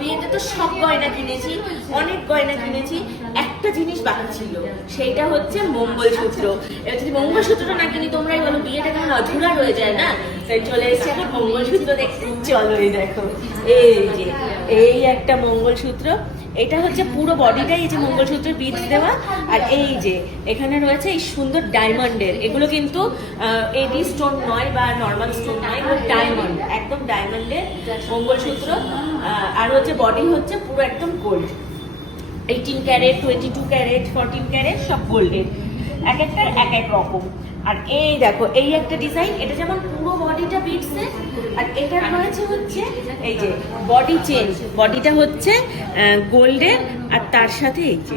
বিয়েতে তো সব গয়না কিনেছি অনেক গয়না কিনেছি একটা জিনিস বাকি ছিল সেইটা হচ্ছে মঙ্গলসূত্র। এবার যদি মঙ্গলসূত্রটা না কিনি তোমরাই বলো বিয়েটা কেমন অধুরা রয়ে যায় না? তাই চলে এসেছি এখন মঙ্গলসূত্র দেখতে। চলো এই দেখো এই যে এই একটা মঙ্গলসূত্র। এটা হচ্ছে পুরো বডিটাই এই যে মঙ্গলসূত্রের বিট দেওয়া। আর এই যে এখানে রয়েছে এই সুন্দর ডায়মন্ডের এগুলো কিন্তু এডি স্টোন নয় বা নর্মাল স্টোন নয় ডায়মন্ড একদম ডায়মন্ডের মঙ্গলসূত্র। আহ, আর হচ্ছে বডি হচ্ছে পুরো একদম gold eighteen carat twenty two carat fourteen carat সব গোল্ডের এক একটার এক এক রকম। আর এই দেখো এই একটা ডিজাইন এটা যেমন পুরো বডিটা বিটসে আর এটা রয়েছে হচ্ছে এই যে বডি চেঞ্জ বডিটা হচ্ছে গোল্ডের আর তার সাথে এই যে।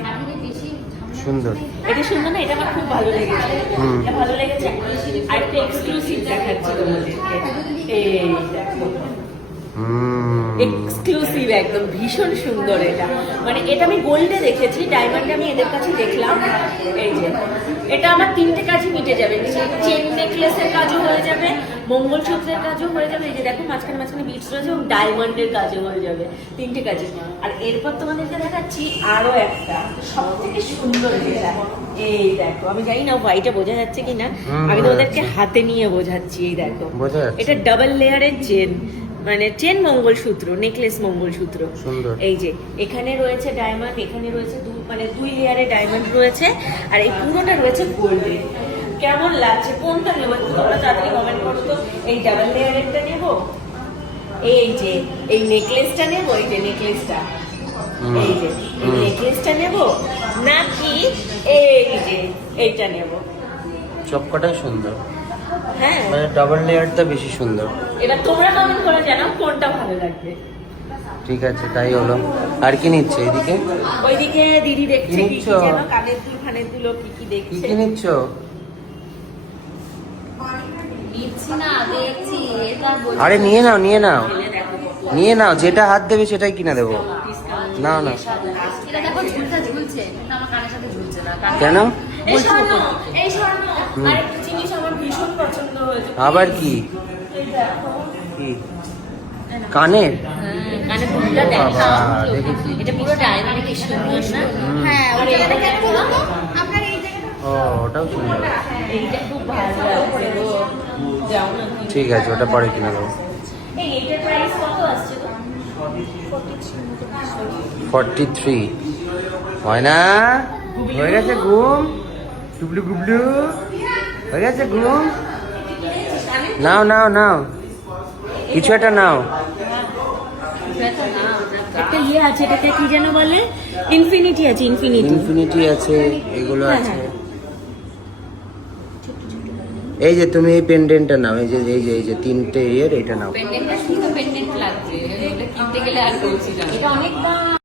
সুন্দর। এটা সুন্দর না? এটা আমার খুব ভালো লেগেছে। এটা ভালো লেগেছে। আর একটা এক্সক্লুসিভ দেখাচ্ছি তোমাদেরকে। এই দেখো। এক্সক্লুসিভ একদম ভীষণ সুন্দর এটা। মানে এটা আমি গোল্ডে দেখেছি ডায়মন্ডে আমি এদের কাছে দেখলাম। এই যে এটা আমার তিনটে কাজই মিটে যাবে। চেন নেকলেসের কাজও হয়ে যাবে মঙ্গলসূত্রের কাজও হয়ে যাবে। এই যে দেখো মাঝখানে মাঝখানে বিটস রয়েছে এবং ডায়মন্ডের কাজও হয়ে যাবে তিনটে কাজই। আর এরপর তোমাদেরকে দেখাচ্ছি আরও একটা সব থেকে সুন্দর যেটা। এই দেখো আমি জানি না হোয়াইটে বোঝা যাচ্ছে কিনা। আমি তোমাদেরকে হাতে নিয়ে বোঝাচ্ছি এই দেখো। এটা ডাবল লেয়ারের চেন মানে চেন মঙ্গলসূত্র নেকলেস মঙ্গলসূত্র। সুন্দর। এই যে এখানে রয়েছে ডায়মন্ড এখানে রয়েছে দু মানে দুই লেয়ারে ডায়মন্ড রয়েছে আর এই পুরোটা রয়েছে গোল্ডের কেমন লাগছে? কোনটা নেব একটু তোমরা তাড়াতাড়ি কমেন্ট করো তো। এই ডাবল লেয়ারেরটা নেব? এই যে এই নেকলেসটা নেব? এই যে নেকলেসটা এই যে এই নেকলেসটা নেব? নাকি এই যে এইটা নেব? সবকটাই সুন্দর। হ্যাঁ। মানে ডাবল লেয়ারটা বেশি সুন্দর। এবার তোমরা কমেন্ট করে জানাও কোনটা ভালো লাগবে। ঠিক আছে তাই হলো। আর কি নিচ্ছে এদিকে? ওইদিকে দিদি দেখছে কি? যেন কানের দুল ফানের দুলো কি কি দেখছে। কি নিচ্ছ? দিচ্ছি না দেখছি এটা আরে নিয়ে নাও নিয়ে নাও। নিয়ে নাও যেটা হাত দেবে সেটাই কিনে দেবো। না না। কান- জিনিস আমার ভীষণ পছন্দ হয়েছে। আবার কি? কি? কানের হ্যাঁ। হ্যাঁ। ঠিক আছে ওটা পরে কিনে দেবো। এই এটার প্রাইস কত আসছে গো? Forty three. হয় না? হয়ে গেছে ঘুম? গুবলু গুবলু। হয়ে গেছে ঘুম? নাও নাও নাও। কিছু একটা নাও। একটা ইয়ে আছে এটাকে কি যেন বলে? ইনফিনিটি আছে ইনফিনিটি ইনফিনিটি আছে এগুলো হ্যাঁ, আছে। হ্যাঁ। এই যে তুমি এই পেন্ডেন্টটা নাও এই যে এই যে এই যে তিনটে ইয়ের এটা নাও। পেন্ডেন্টটা পেন্ডেন্ট এটা কিনতে গেলে আর বলছি না। এটা অনেক দাম